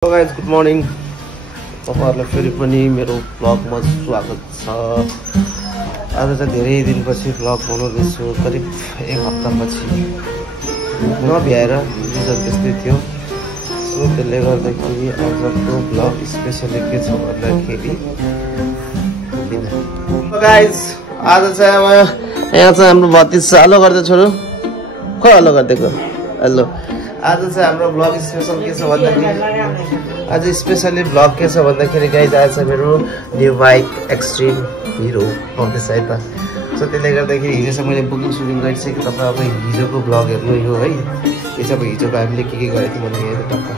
Hello guys, good morning. तपाईँहरूलाई फेरि पनि मेरो भ्लगमा स्वागत छ। आज चाहिँ धेरै दिनपछि भ्लग बनाउँदैछु, करिब एक हप्तापछि। नभ्याएर रिजन त्यस्तै थियो, सो त्यसले गर्दाखेरि आजको भ्लग स्पेसली के छ भन्दाखेरि गाइज आज चाहिँ अब यहाँ चाहिँ हाम्रो भतिज हल्लो गर्दै छोरो खै हल्लो गरिदिएको हेलो। आज चाहिँ हाम्रो भ्लग स्पेसल के छ भन्दाखेरि आज स्पेसली भ्लग के छ भन्दाखेरि गाइज आज चाहिँ मेरो न्यू बाइक एक्सट्रिम हिरो आउँदैछ है त। सो त्यसले गर्दाखेरि हिजो चाहिँ मैले बुकिङ सुटिङ गरिसकेँ। तपाईँ अब हिजोको भ्लग हेर्नु यो है, यो चाहिँ अब हिजोको हामीले के गरेको थियौँ भने हेर्नु टक्क।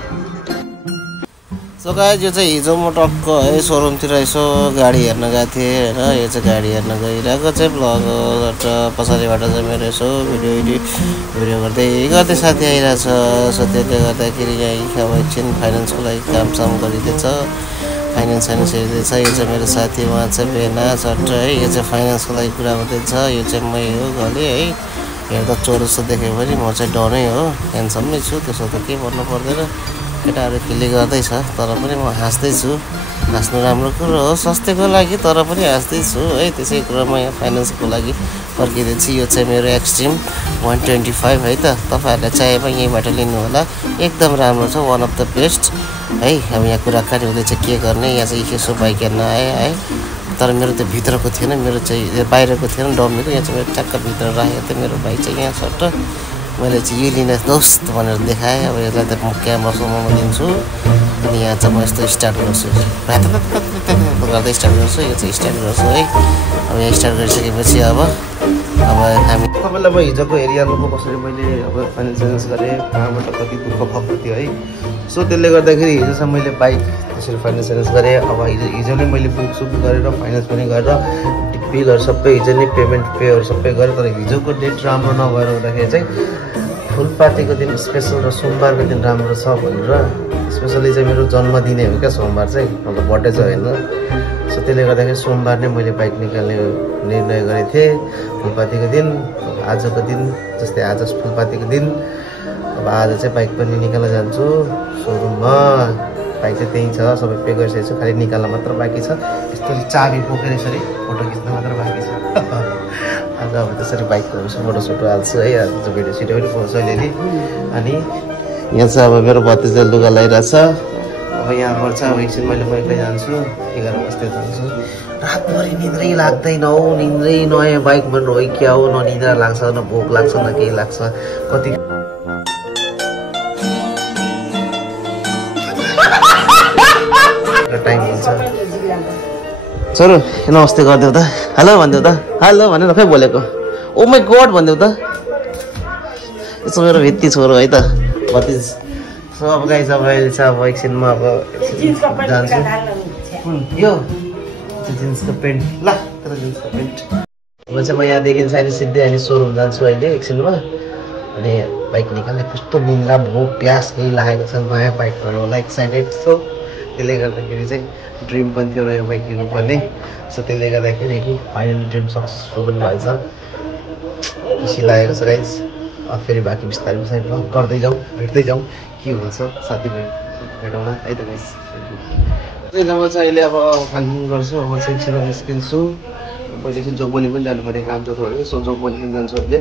सो गाइज यो चाहिँ हिजो म टक्क है सोरुमतिर यसो गाडी हेर्न गएको थिएँ होइन। यो चाहिँ गाडी हेर्न गइरहेको चाहिँ भ्लगबाट पछाडिबाट चाहिँ मेरो यसो भिडियो गर्दै साथी आइरहेछ। सो त्यसले गर्दाखेरि यहाँ अब एकछिन फाइनेन्सको लागि कामसाम गरिदिएछ, फाइनेन्स हेर्दैछ। यो चाहिँ मेरो साथी, उहाँ चाहिँ बेना सट्ट है। यो चाहिँ फाइनेन्सको लागि कुरा गर्दैछ। यो चाहिँ मै हो घले है। हेर्दा चोर जस्तो देख्यो भने म चाहिँ डनै हो, ह्यान्डसम्मै छु, त्यसो त केही भन्नु पर्दैन। केटाहरू खेली गर्दैछ तर पनि म हाँस्दैछु। हाँस्नु राम्रो कुरो हो स्वास्थ्यको लागि, तर पनि हाँस्दैछु है। त्यसै कुरामा यहाँ फाइनेन्सको लागि पर्खिँदैछु। यो चाहिँ मेरो एक्सट्रिम 125 है त। तपाईँहरूले चाहिए पनि यहीँबाट लिनु होला, एकदम राम्रो छ, वान अफ द बेस्ट है। अब यहाँ कुराकानी हुँदैछ के गर्ने। यहाँ चाहिँ यसो बाइक हेर्न आएँ है, तर मेरो त्यो भित्रको थिएन, मेरो चाहिँ बाहिरको थिएन डम्मीको। यहाँ चाहिँ मेरो ट्याक्क भित्र राखेको थियो मेरो बाइक चाहिँ यहाँ सट्ट। मैले चाहिँ यो लिन दोस्त भनेर देखाएँ। अब यसलाई त म क्यामेरासम्म लिन्छु अनि यहाँ चाहिँ म यस्तो स्टार्ट गर्छु, गर्दै स्टार्ट गर्छु। यो चाहिँ स्टार्ट गर्छु है। अब यहाँ स्टार्ट गरिसकेपछि अब हामी तपाईँलाई म हिजोको हेरिहाल्नु कसरी मैले अब फाइनेन्स गरेँ, कहाँबाट कति दुःख भएको थियो है। सो त्यसले गर्दाखेरि हिजो चाहिँ मैले बाइक त्यसरी फाइनेन्स गरेँ। अब हिजो नै मैले बुक गरेर फाइनेन्स पनि गरेर बिलहरू सबै हिजो नै पेहरू सबै गरेँ। तर हिजोको डेट राम्रो नभएर हुँदाखेरि चाहिँ फुलपातीको दिन स्पेसल र सोमबारको दिन राम्रो छ भनेर, स्पेसली चाहिँ मेरो जन्मदिनै हो क्या सोमबार चाहिँ, मतलब बर्थडे चाहिँ होइन। सो त्यसले गर्दाखेरि सोमबार नै मैले बाइक निकाल्ने निर्णय गरेको थिएँ फुलपातीको दिन। आजको दिन जस्तै आज फुलपातीको दिन, अब आज चाहिँ बाइक पनि निकाल्न जान्छु सोरुममा। बाइक चाहिँ त्यहीँ छ, सबै पे गरिसकेको छु, खालि निकाल्न मात्र बाँकी छ। यस्तो चाबी बोकेर यसरी फोटो खिच्न मात्र बाँकी छ। आज अब त्यसरी बाइकको फोटोसोटो हाल्छु है। आज चाहिँ भिडियो सिडियो पनि पाउँछु अलिअलि। अनि यहाँ चाहिँ अब मेरो भतिजले लुगा लगाइरहेछ। अब यहाँबाट चाहिँ अब एकछिन मैले एक्लै जान्छु, 11 बजे जान्छु। रातभरि निद्रै लाग्दैन हौ, निद्रै नयाँ बाइकमा रोइ क्या हो, न निद्रा लाग्छ न भोक लाग्छ न केही लाग्छ। कति टाइम हुन्छ छोरो नमस्ते गरिदेऊ त, हेलो भनिदेऊ त, हेलो भनेर खै बोलेको, ओ माई गड भनिदेऊ त। यसो मेरो भित्ती छोरो है त भतिज। सो अब गाइस अब अहिले चाहिँ अब एकछिनमा अब जान्छु। यो जिन्सको पेन्ट ल, तर जिन्सको पेन्ट अब चाहिँ म यहाँदेखि चाहिँ सिधै अनि सोरुम जान्छु अहिले एकछिनमा। अनि बाइक निकाल्ने कस्तो निन्द्रा भोक प्यास केही लागेको छ, नयाँ बाइकहरू होला एक्साइटेड। सो त्यसले गर्दाखेरि चाहिँ ड्रिम पनि थियो यो बाइक लिनुपर्ने। सो त्यसले गर्दाखेरि फाइनल ड्रिम सक्सेसफुल पनि भएछ, खुसी लागेको छ गाइज। अब फेरि बाँकी बिस्तारै ब्लग गर्दै जाउँ, भेट्दै जाउँ के हुन्छ, साथीभाइ भेटौँला है त गाइज। म चाहिँ अहिले अब खानु गर्छु, अब चाहिँ एकछिन निस्किन्छु। मैले चाहिँ जोगबनी पनि जानुपर्ने काम छ थोरै, सो जोगबनी पनि जान्छु अहिले।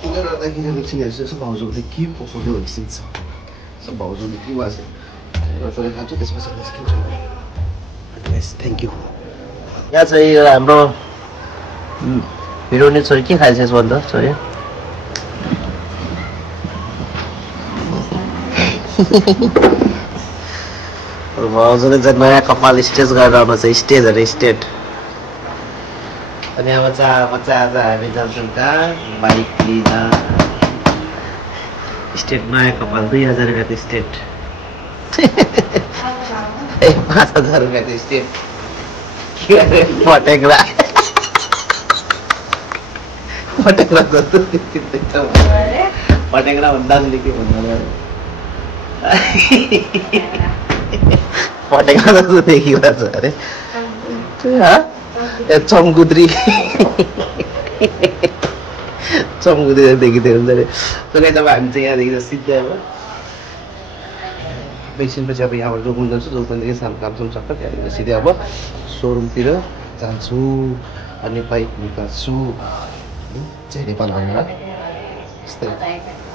त्यसले गर्दाखेरि एकछिन हेर्छु यसो भाउजूले के पकाउँदै एकछिन छ, सो भाउजूले के भएको छ खान्छु, त्यसपछि निस्किन्छु। Thank you. यहाँ चाहिँ हाम्रो हिरोइनी छोरी के खाइसकेछ भन्दा छोरी भाउजूले चाहिँ नयाँ कपाल स्टेज गरेर आउनु छ, स्टेजहरू स्टेट। अनि अब चाहिँ आज हामी जान्छौँ कहाँ बाइक लिन स्टेट। नयाँ कपाल 2000 रुपियाँ स्टेट, 5000 रुपियाँ स्टेट। फटेक्रा भन्दा के भन्नु फटेक्रा जस्तो देखिरहेको छ अरे चमकुद्री देखिदियो हुन्छ अरे। जब हामी चाहिँ यहाँदेखि सिधै अब एकछिनपछि अब यहाँबाट जोगबन जान्छु जोगबनदेखि सानो कामसम्म सक्छ त्यहाँदेखि सिधै अब सोरुमतिर जान्छु अनि बाइक निकाल्छु चाहिँ नेपाल भनेर यस्तै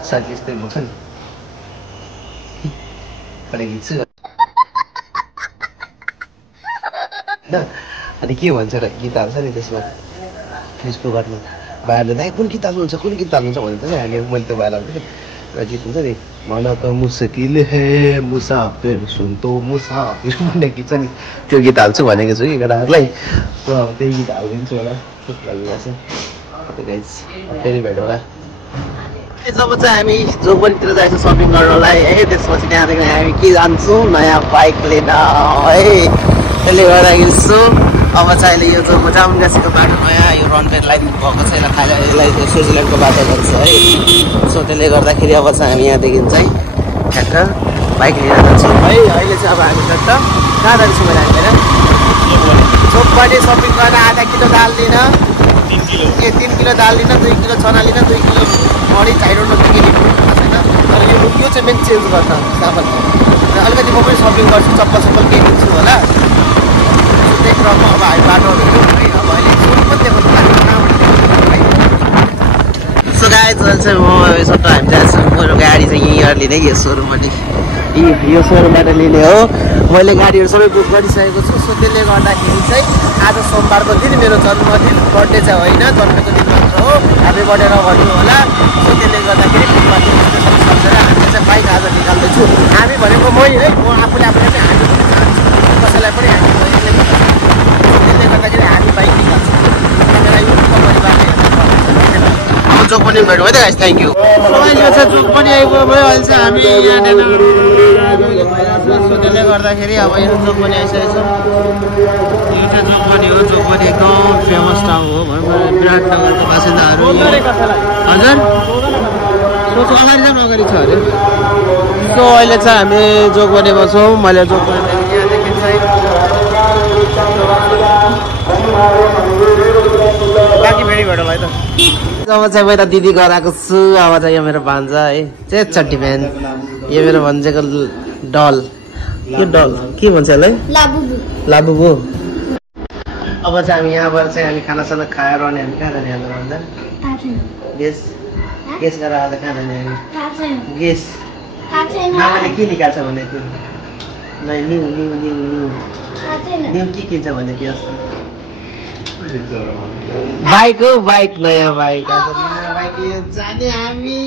साथी यस्तै भएको छ नि खिच्छु अनि के भन्छ र गीत हाल्छ नि त्यसमा फेसबुकमा भाइहरूले दाइ कुन गीत हाल्नुहुन्छ भनेर चाहिँ हामी मैले त्यो भाइलाई र गीत हुन्छ नि मन त मुस्किल हे मुसाफिर सुन तो मुसाफिर भन्ने गीत छ नि त्यो गीत हाल्छु भनेको छु कि केटाहरूलाई त्यही गीत हालिदिन्छु होला फेरि भेट होला जब चाहिँ हामी जोगबनीतिर जान्छौँ सपिङ गर्नलाई है त्यसपछि त्यहाँदेखि हामी के जान्छौँ नयाँ बाइक लिन है त्यसले गर्दाखेरि अब चाहिँ अहिले यो जो जामुन गाँसीको बाटो नयाँ यो रनवेट लाइन भएको छैन खाली यसलाई स्विजरल्यान्डको बाटो भन्छ है सो त्यसले गर्दाखेरि अब चाहिँ हामी यहाँदेखि चाहिँ ठ्याक्क बाइक लिएर जान्छौँ है अहिले चाहिँ अब हामी ठ्याक्क कहाँ जान्छौँ भने हामी होइन चोकबाटै सपिङ गर्न आधा किलो दाल लिन 3 किलो दाल लिन 2 किलो चना लिन 2 किलो बढी चाहिरो के लिनु छैन तर यो चाहिँ मेन चेन्ज गर्छ सामान र अलिकति म पनि सपिङ गर्छु चप्पल केही लिन्छु होला त्यही क्रममा अब हामी बाटोहरू है अब अहिले सोरु पनि देखाउनु सो गाइज चाहिँ म यसो हामी जान्छौँ मेरो गाडी चाहिँ यहीँबाट लिने यो सोरुमबाट यो सोरुमबाट लिने हो मैले गाडीहरू सबै बुक गरिसकेको छु सो त्यसले गर्दाखेरि चाहिँ आज सोमबारको दिन मेरो जन्मदिन बर्थडे चाहिँ होइन जन्मेको दिन मात्र हो ह्याप्पी बर्थडे नगर्नु होला सो त्यसले गर्दाखेरि सम्झेर हामीले चाहिँ बाइक आज निकाल्दैछु हामी भनेको मै है म आफूले पनि हामी पनि चाहन्छु कसैलाई पनि हामी त्यसले गर्दाखेरि हामी बाइक निकाल्छौँ मेरा यो परिवारले अब चोक पनि भेट्नु है त गाइस थ्याङ्क यू अहिले चाहिँ चोक पनि आइपुग्यो भयो अहिले चाहिँ हामी यहाँनिर त्यसले गर्दाखेरि अब यो चोक पनि आइसकेको छ यो चाहिँ चोक पनि हो चोक पनि एकदम फेमस ठाउँ हो भनौँ विराटनगरको बासिन्दाहरू हजुर अगाडि चाहिँ अगाडि छ अरे सो अहिले चाहिँ हामी जोगबनीमा छौँ मैले जोगबनीदेखि यहाँदेखि चाहिँ बाँकी फेरि भेटौँला है त अब चाहिँ म यता दिदी गराएको छु अब चाहिँ यो मेरो भान्जा है चाहिँ चट्टी बिहान यो मेरो भान्जेको डल के डल के भन्छ यसलाई लाबुबु अब चाहिँ हामी यहाँबाट चाहिँ हामी खानासाना खाएर अनि हामी कहाँ जाने हाम्रो भन्दा गेस गरेर आज कहाँ जाने हामी गेस मामाले के निकाल्छ भने त्यो न्यु के किन्छ भने त्यो बाइक हो बाइक नयाँ बाइक आज नयाँ बाइक जाने हामी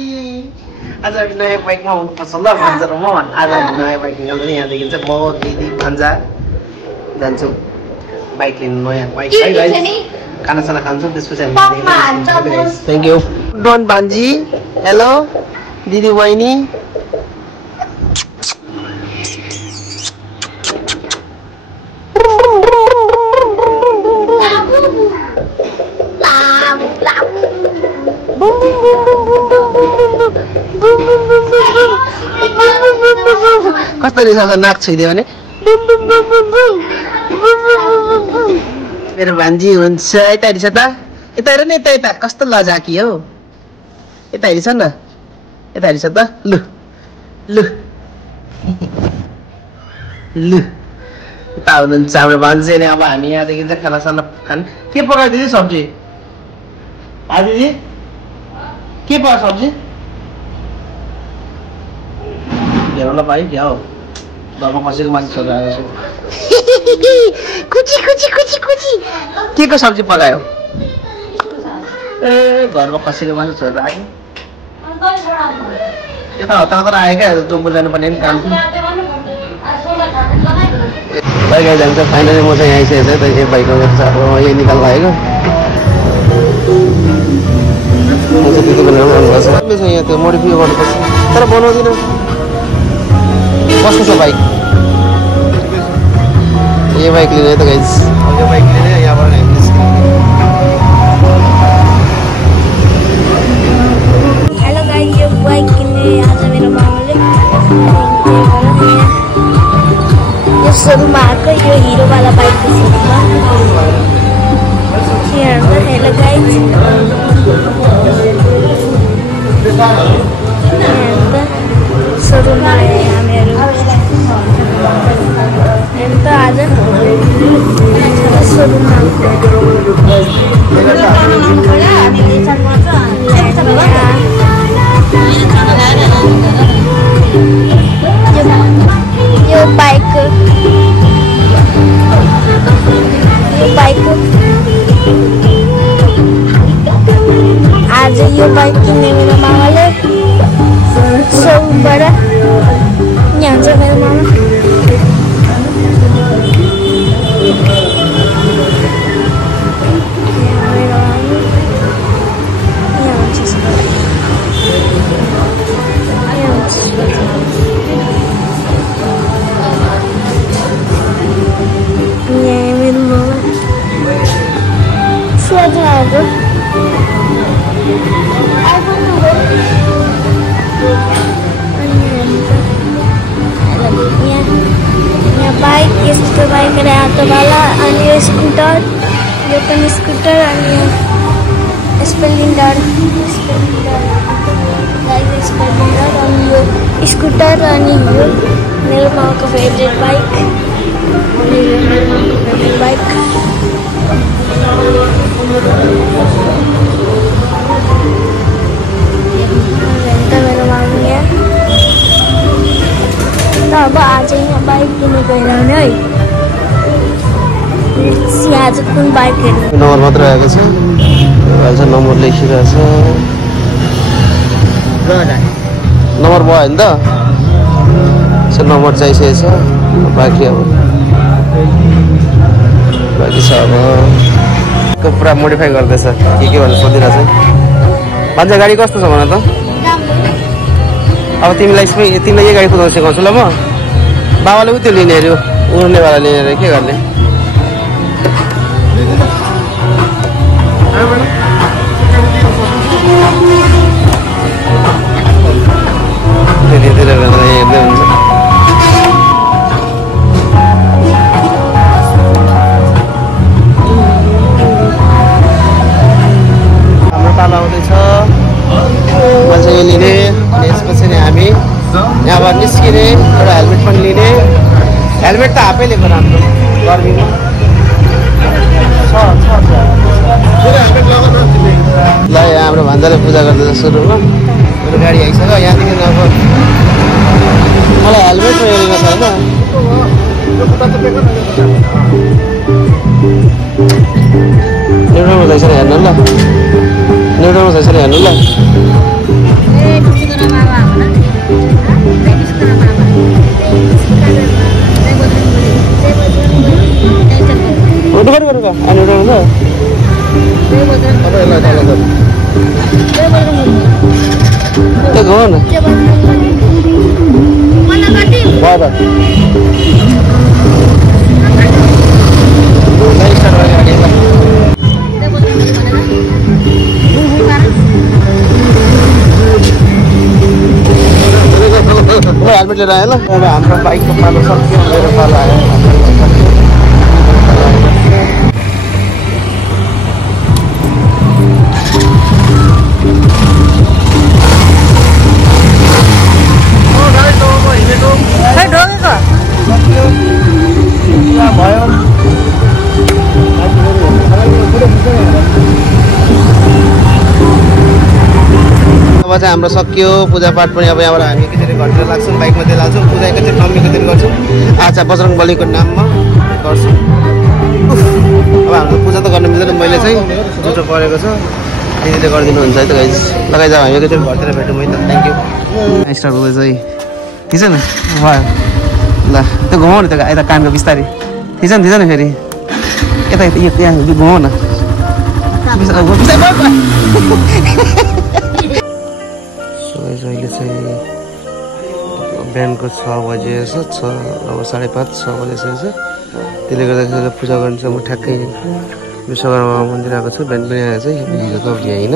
आज नयाँ बाइकमा हुनुपर्छ ल भन्छ र म आज नयाँ बाइक निकाल्दैन यहाँदेखि चाहिँ म दिदी भान्जा जान्छौँ बाइक लिनु नयाँ बाइक खानासाना खान्छौँ त्यसपछि थ्याङ्क यू डोन भान्जी हेलो दिदी बहिनी कसरी नाक छुइदियो भने मेरो भान्जी हुन्छ यता हेरिस त यता हेर न यता कस्तो लजाकी हौ यता हेरिस न यता हेरिस त लु लु लु यता हुनुहुन्छ हाम्रो भान्जी नि अब हामी यहाँदेखि चाहिँ खानासाना खाने के पकाइदियो सब्जी दिदी के पकायो सब्जी हेर ल भाइ क्या हो घरमा खसेको मान्छे छोडेर आएको छु के को सब्जी पकायो ए घरमा खसेको मान्छे छोडेर आयो यता हतार हतार आयो क्या जोगबन जानुपर्ने नि काम बाइक आइजान्छ फाइनली म चाहिँ यहाँ आइसकेको छु त बाइक यही निकाल्नु आएको म चाहिँ त्यति बेला भन्नुभएको छ यहाँ त्यो मोडिफाई गर्नुपर्छ तर बनाउँदिनँ कस्तो छ बाइक ये बाइक लिने त गाइस यो बाइक लिने यहाँबाट हामी हेलो गाइस यो बाइक किन्ने आज मेरो मामाले यो सोरुममा आएको यो हिरो वाला बाइकको सोरुममा हेलो गाइस सोरुममा हामीहरू यो बाइक आज यो बाइक किन्ने मेरो मामाले सोबाट यहाँ हुन्छ मेरो मामा बाइक यस्तो बाइक रातोवाला अनि यो स्कुटर यो पनि स्कुटर अनि स्प्लेन्डर अनि यो स्कुटर अनि यो मेरो मामाको फेभरेट बाइक मेरो मामा यहाँ अब आज यहाँ बाइक किन्नु गइरहने है आज कुन बाइक हेर्नु नम्बर मात्र आएको छ अहिले चाहिँ नम्बर लेखिरहेछ नम्बर भयो होइन त नम्बर चाहिसकेको छ बाँकी अब बाँकी छ अब पुरा मोडिफाई गर्दैछ के भनेर सोधिरहेको छ भन्छ गाडी कस्तो छ भन त अब तिमीलाई यही गाडी कुदाउनु सिकाउँछु ल म बाबाले उ त्यो लिने अरे उड्नेवाला लिने अरे के गर्ने हेर्दै हुन्छ हाम्रो पालो आउँदैछ मैले यो लिने यसपछि नै हामी यहाँबाट निस्किने एउटा हेलमेट पनि लिने हेलमेट त आफै लिएको राम्रो गर्मीमा ल यहाँ हाम्रो भान्जाले पूजा गर्दैछ सुरुमा मेरो गाडी आइसक्यो यहाँदेखि अब मलाई हेलमेट पनि लिएको छ होइन न्युट्रलमा जाइछ हेर्नु ल न्युट्रलमा जाइछ हेर्नु ल हेलमेट लिएर आयो ल अब हाम्रो बाइकको पालो सक्यो मेरो पालो आयो अब चाहिँ हाम्रो सक्यो पूजापाठ पनि अब यहाँबाट हामी एकैचोटि घरतिर लाग्छौँ बाइकमा त्यो लाग्छौँ पूजा एकैचोटि मम्मी एकैचोटि गर्छौँ आज बजरङ बलीको नाममा गर्छु अब हाम्रो पूजा त गर्न मिल्दैन मैले चाहिँ जुठो परेको छ दिदीले गरिदिनुहुन्छ है त गाइस लगाइजाऊ हामी एकैचोटि घरतिर भेटौँ है त थ्याङ्क यू स्टार्ट हुँदैछ है ठिक छ नि भयो ल त्यो घुमाउ न त्यो यता कानको बिस्तारै ठिक छ नि फेरि यता यो घुमाउ न अहिले चाहिँ बिहानको 6 बजे छ अब 5:30 6 बजिसकेको छ त्यसले गर्दाखेरि पूजा गर्नु चाहिँ म ठ्याक्कै विश्वकर्मा मन्दिर आएको छु बिहान पनि आएको चाहिँ हिजो त भ्याइन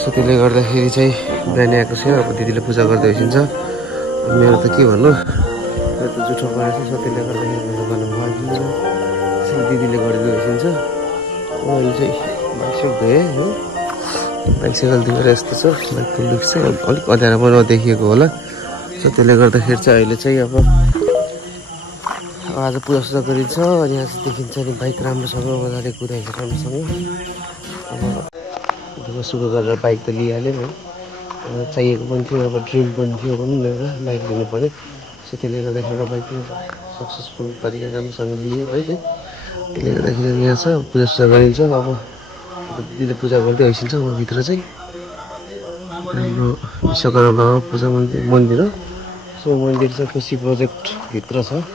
सो त्यसले गर्दाखेरि चाहिँ बिहान आएको छु अब दिदीले पूजा गर्दै हुन्छ मेरो त के भन्नु त्यो त जुठो परेको छ सो त्यसले गर्दाखेरि मेरो गर्न भइदिन्छ त्यसरी दिदीले गरिदिँदै हुन्छ अहिले चाहिँ बाइक धोएँ हो बाइक चाहिँ गल्ती गरेर यस्तो छ बाइक लुक चाहिँ अलिक अँध्यारो पनि नदेखिएको होला सो त्यसले गर्दाखेरि चाहिँ अहिले चाहिँ अब आज पूजासुजा गरिन्छ अनि यहाँ चाहिँ देखिन्छ नि बाइक राम्रोसँग मजाले कुदाइन्छ राम्रोसँग। अब दुःख सुख गरेर बाइक त लिइहाल्यो है, चाहिएको पनि थियो, अब ड्रिम पनि थियो भनौँ न, एउटा बाइक लिनु पऱ्यो। त्यसले गर्दाखेरि बाइक सक्सेसफुल तरिका राम्रोसँग लियो है। त्यसले गर्दाखेरि यहाँ छ पूजासुजा गरिन्छ। अब दिदीले पूजा गर्दै आइसिन्छ भित्र चाहिँ हाम्रो विश्वकर्मा पूजा मन्दिर हो। सो मन्दिर चाहिँ कोशी प्रोजेक्टभित्र छ।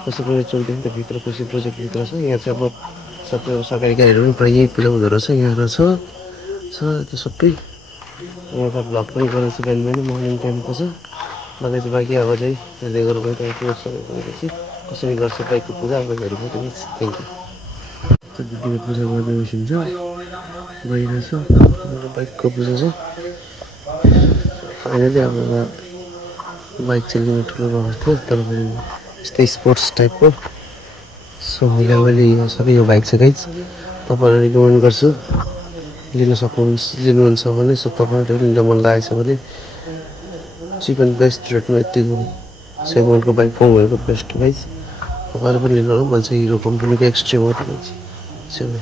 कोशी प्रोजेक्ट चौधरी त भित्र कोशी प्रोजेक्टभित्र छ। यहाँ चाहिँ अब सबै सरकारी गाडीहरू पनि प्रायः यही पूजा हुँदो रहेछ। यहाँ रहेछ त्यो सबै। यहाँ त भ्लग पनि गरेको छु बिहान बिहान मर्निङ टाइमको छ। बाँकी चाहिँ बाँकी अब चाहिँ हेर्दै गरौँ है। त्यहाँ पूजा गरेपछि कसरी गर्छ बाइकको पूजा अब हेरौँ। Thank you. दिदीले पूजा गर्दै बसिन्छ गइरहेछ। बाइकको पूजा छ। फाइनली अब बाइक चाहिँ लिनु ठुलो भएको थियो, तर पनि यस्तै स्पोर्ट्स टाइपको। सो मैले यो सबै यो बाइक चाहिँ गाइज तपाईँलाई रिकमेन्ड गर्छु, लिनुहुन्छ भने। सो तपाईँहरूले पनि लिन मन लागेको छ भने चिप एन्ड बेस्ट रेटमा यतिको सेगमेन्टको बाइक पाउनु भएको बेस्ट गाइज। तपाईँले पनि लिनु होला। मैले चाहिँ हिरो कम्पनीको एक्सट्रिम हो त्यो चाहिँ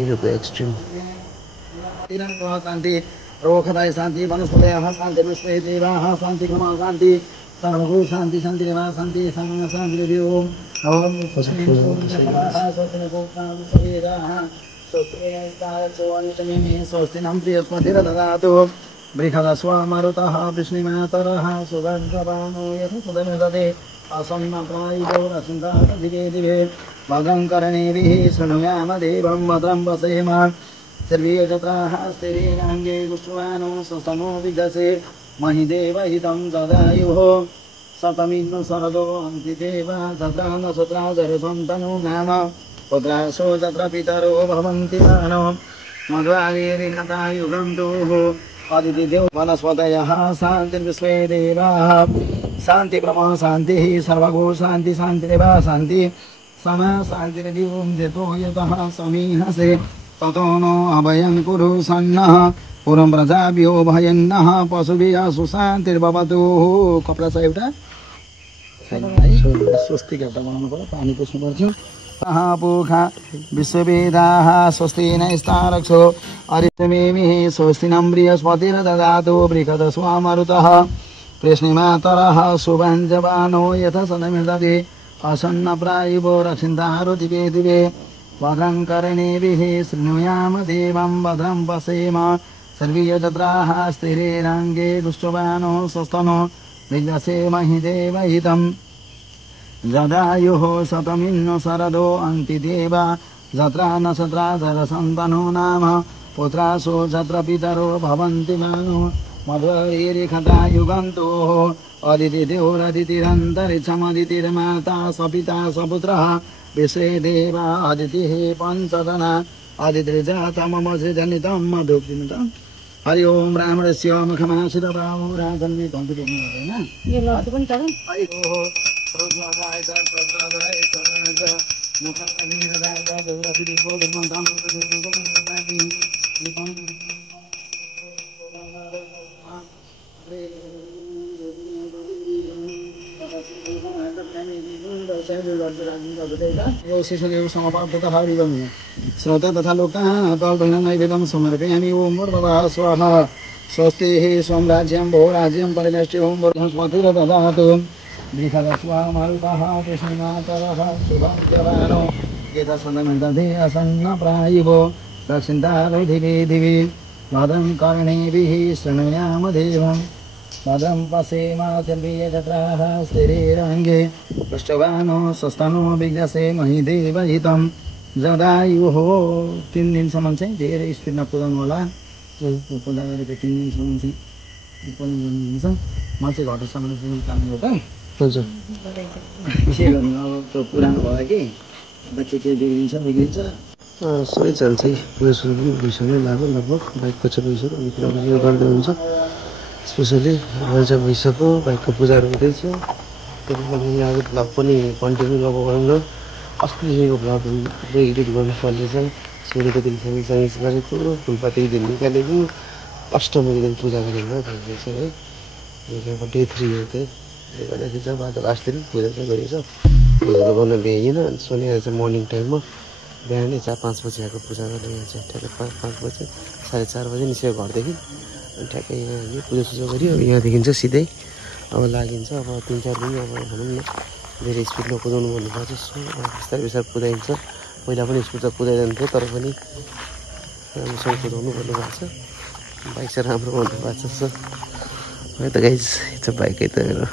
हिरोको एक्सट्रिम। शान्ति रोखदाय शान्ति वनस्पतयः शान्ति विश्वे देवाः शान्ति कमा शान्ति सर्वभूत शान्ति शान्ति देवा शान्ति सामना शान्ति देवी ओम स्वस्तिनं बृहस्पतिर्ददातु बृहदस्वामरुतः वृष्णिमातरः सुगन्धवानो यथा सुदमिदते असम्मप्रायितो रसन्तात् दिवे दिवे भद्रं कर्णेभिः शृणुयाम देवं भद्रं वसेम सर्वे जत्राः स्थिरेणाङ्गे गुष्वानो स्वस्तनो विदसे महि देवहितं ददायुः शतमिन्नु शरदो अन्ति देव तत्र नक्षत्रा जरसन्तनु नाम पुत्रासो तत्र पितरो भवन्ति मानो मध्वागेरिहतायुगं दोः अदितिदेव वनस्पतयः शान्तिर्विश्वे देवाः शान्ति ब्रह्म शान्तिः सर्वगो शान्ति शान्तिरेवा शान्ति समा शान्तिर्दिवं देतो यतः समीहसे ततो नो अभयं कुरु सन्नः पुरं प्रजाभ्यो भयन्नः पशुभिः सुशान्तिर्भवतु। कपडा छ एउटा स्वस्तिक एउटा बनाउनु पर्यो, पानी पुस्नु पर्छ। पोखा विश्ववेदाः स्वस्ति नैस्तारक्षो अरिष्टमेमिः स्वस्तिनं बृहस्पतिर्ददातु बृहदस्वामरुतः कृष्णिमातरः शुभञ्जवानो यथा सदमिदते असन्नप्रायिवो रक्षिन्तारो दिवे दिवे भद्रं कर्णेभिः शृणुयाम देवं भद्रं पश्येम सर्वे जत्राः स्थिरेणाङ्गे दुष्टवानो स्वस्तनो विदसे महि देवहितं जदायुः शतमिन्नु शरदो अन्ति देव जत्रा नक्षत्रा जरसन्तनो नाम पुत्रासो जत्र पितरो भवन्ति मानो मध्वैरिखतायुगन्तोः अदितिदेवरदितिरन्तरिक्षमदितिर्माता सपिता सपुत्रः विश्वे देवा अदितिः पञ्चजना अदितिर्जातममसृजनितं मधुक्तिमितं हरि ओम रामस्य मुखमाश्रितबाहु राजन्मे श्रोता तथा लोकाः नैवेद्यं समर्पयामि ओम भूर्भुवः स्वाहा स्वस्तिः स्वं राज्यं भोराज्यं परिवेष्टि ओम बृहस्पतिर्ददातु बृहदस्वामरुतः कृष्णिमातरः शुभञ्जवानो यथा सदमिदते असन्नप्रायिवो रक्षिन्तारो दिवे दिवे भद्रं कर्णेभिः शृणुयाम देवं भद्रं पश्येम सर्वे जत्राः स्थिरेणाङ्गे पुष्टवानो स्वस्तनो विदसे महि देवहितं जदायुः 3 दिनसम्म चाहिँ धेरै स्पिडमा कुदाउनु होला। पूजा गरेको 3 दिनसम्म चाहिँ गर्नुहुन्छ। म चाहिँ घरसम्म काम हो त हजुर विषय गर्नु अब त्यो पुरानो भयो कि बच्चे के बिग्रिन्छ सबै चल्छ पूजासुजा पनि भइसक्यो लगभग बाइकको चाहिँ भइसक्यो अनि कुरा यो गर्दै हुन्छ। स्पेसली अहिले चाहिँ भइसक्यो बाइकको पूजाहरू हुँदैछ। त्यसपछि आज भ्लग पनि कन्टिन्यू गरौँ न। अस्तिदेखिको भ्लगहरू एडिट गर्नु पर्नेछ। सूर्यको दिनसम्म चाहिँ गरेको फुलपातीको दिन निकालेको अष्टमीको दिन पूजा गरेको भन्ने चाहिँ है। डे 3 हो त्यो। त्यसले गर्दाखेरि चाहिँ आज लास्ट दिन पूजा चाहिँ गरिन्छ। गर्न भ्याइएन सोनिया चाहिँ मर्निङ टाइममा बिहानै 4-5 बजी आएको पूजा गर्ने यहाँ चाहिँ ठ्याक्कै 5 बजी 4:30 बजी निस्क्यो घरदेखि अनि ठ्याक्कै यहाँ आयो पूजासुजा गऱ्यो यहाँदेखि चाहिँ सिधै अब लागिन्छ अब 3-4 दिन अब भनौँ न धेरै स्पिडमा कुदाउनु भन्नुभएको छ बिस्तारै बिस्तारै कुदाइन्छ पहिला पनि स्पिड त कुदाइरहन्थ्यो तर पनि राम्रोसँग कुदाउनु भन्नुभएको छ बाइक चाहिँ राम्रो भन्नुभएको छ है त गाइज यो चाहिँ बाइकै त मेरो